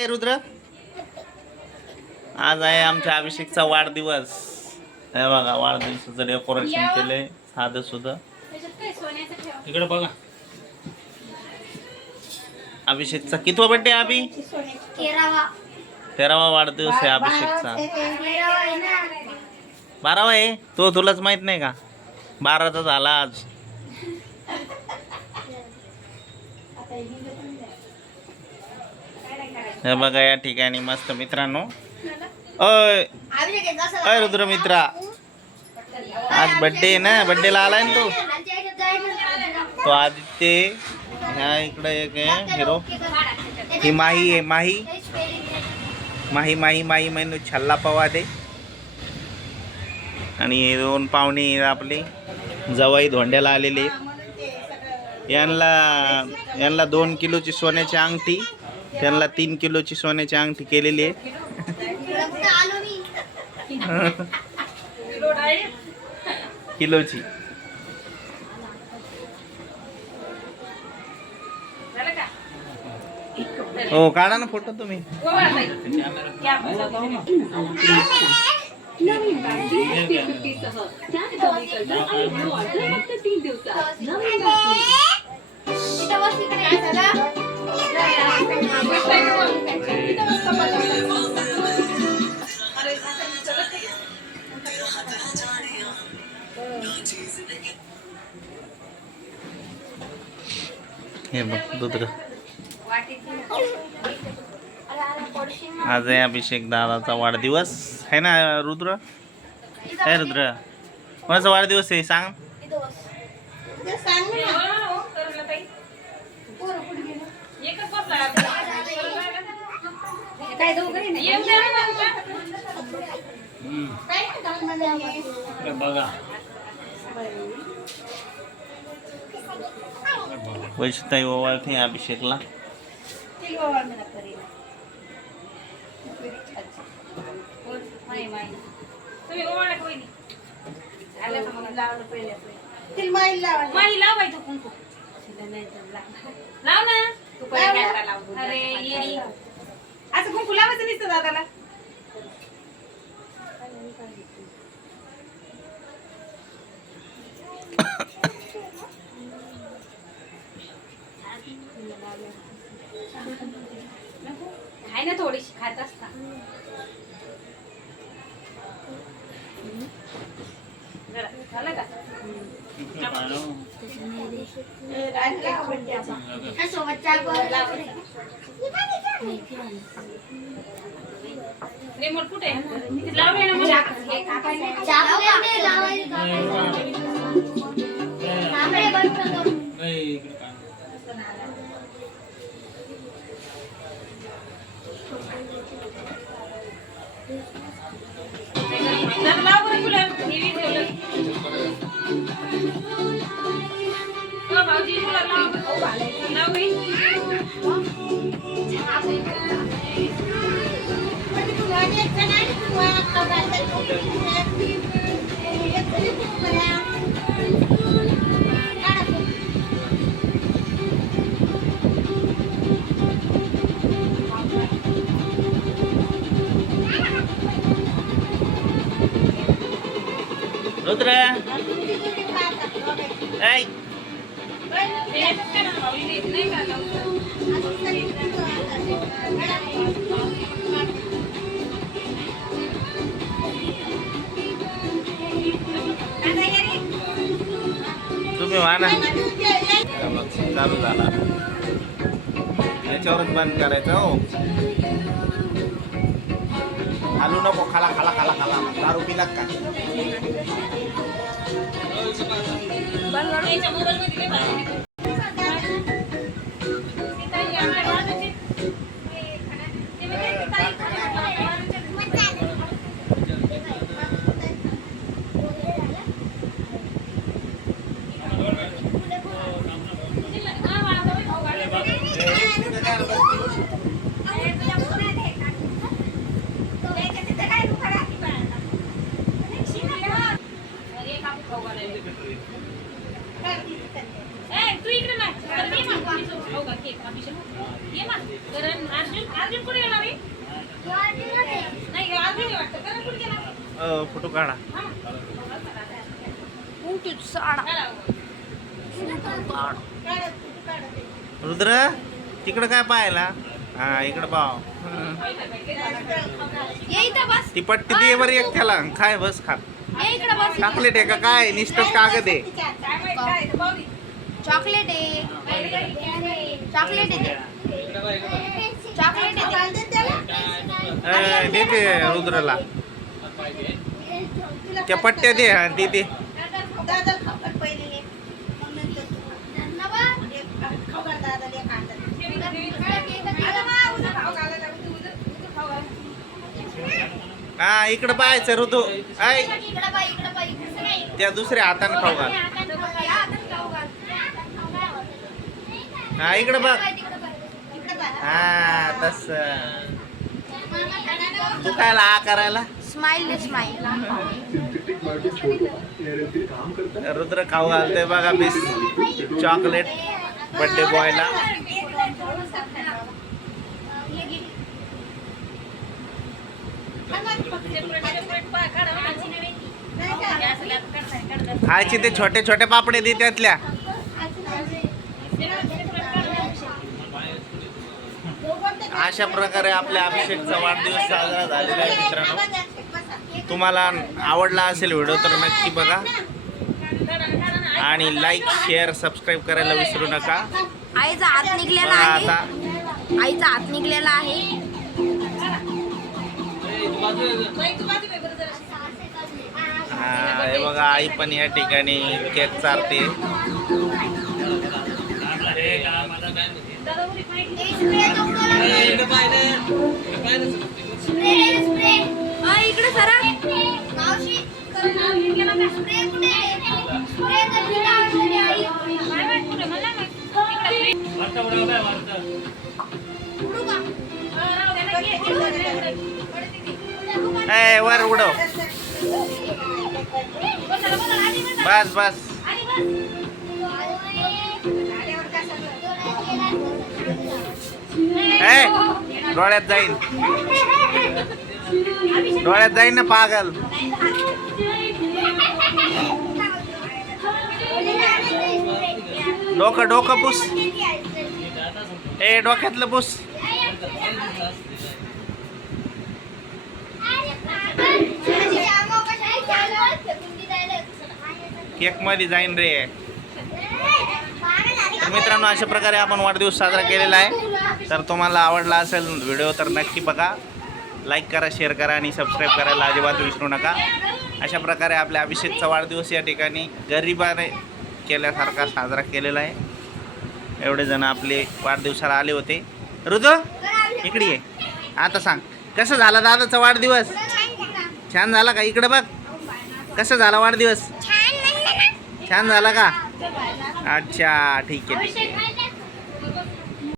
काय रुद्र? आज आहे आमच्या अभिषेकचा वाढदिवस. हे बघा वाढदिवसाचं डेकोरेशन केलंय साधं सुद्धा. इकडे बघा. अभिषेकचा कितवा बर्थडे अभि? 13वा वाढदिवस आहे अभिषेकचा. 12वा आहे तो, तुलाच माहित नाही का? 12चा झाला आज. हे बघा या ठिकाणी मस्त मित्रांनो. अय अय रुद्र मित्रा, आज बर्थडे आहे ना, बर्थडेला आलाय ना तो आदित्य. ह्या इकडे एक आहे हिरो, ही माही आहे. माही माही माही माही मैनू छल्ला पवा दे. आणि हे दोन पाहुणे आपले जवाई धोंड्याला आलेले. यांना 2 किलोची सोन्याची अंगठी, त्यांना 3 किलोची सोन्याची अंगठी केलेली आहे. किलोची. हो काढा ना फोटो तुम्ही. नवीन बॅग P50 सह त्यात कमी कर्ज आणि नो ऑर्डर फक्त 3 दिवसात. नवीन हे बघ रुद्र, आज आहे अभिषेक दादाचा वाढदिवस है ना रुद्र? काय रुद्र, कोणाचा वाढदिवस आहे सांग? बघा वैशताई ओवाळते अभिषेकला. असं कुंकू लावायचं नसतं दादाला. खाय ना थोडीशी, खात असता. झालं का? रिमोट कुठे लावले ना मला. रुद्र ऐ तुम्ही वाना. चालू झाला, याच्यावरच बंद करायचं. हो हालू नको, खाला खाला खाला खाला. दारू पिला का? फोटो काढा. रुद्र तिकडं काय पाहायला? हा इकडं पाव. ती पट्टी दे बरं एक त्याला काय बस खा. चॉकलेट आहे का काय निष्ठच कागद आहे. चॉकलेट आहे चॉकलेट आहे चॉकलेट आहे देते रुद्रला त्या पट्ट्या दे. हा दे दे. हा इकडं पाहायचं ऋतू. ऐ त्या दुसऱ्या हाताने खाऊ घाल. हा इकडं बघ. हा तस तू काय ला करायला. स्माइल स्माइल रुद्र खाऊ घालतोय बघा बिस चॉकलेट बर्थडे बॉयला. खायचे ते छोटे छोटे पापडे दे त्यातल्या. अशा प्रकारे आपल्या अभिषेकचा वाढदिवस साजरा झालेला आहे मित्रांनो. तुम्हाला आवडला असेल व्हिडिओ तर नक्की बघा आणि लाईक शेअर सबस्क्राईब करायला विसरू नका. आईचा हात निघलेला बघा आहे आता आईचा हात निघलेला आहे. हा हे बघा आई पण या ठिकाणी केक चारते. इकडे सरा ए वर उडव. बस बस. ए डोळ्यात जाईन डोळ्यात जाईन ना पागल. डोकं डोकं पुस. ए डोक्यातलं पुस. केक मध्ये जाईन रे. तर मित्रांनो अशा प्रकारे आपण वाढदिवस साजरा केलेला आहे. तर तुम्हाला आवडला असेल व्हिडिओ तर नक्की बघा. लाईक करा शेअर करा आणि सबस्क्राईब करायला अजिबात विसरू नका. अशा प्रकारे आपल्या अभिषेकचा वाढदिवस या ठिकाणी गरिबाने केल्यासारखा साजरा केलेला आहे. एवढे जण आपले वाढदिवसाला आले होते. ऋतू इकडे ये. आता सांग कसं झाला दादाचा वाढदिवस. छान झाला का. इकडे बघ कसं झाला वाढदिवस. छान झाला का. अच्छा ठीक आहे.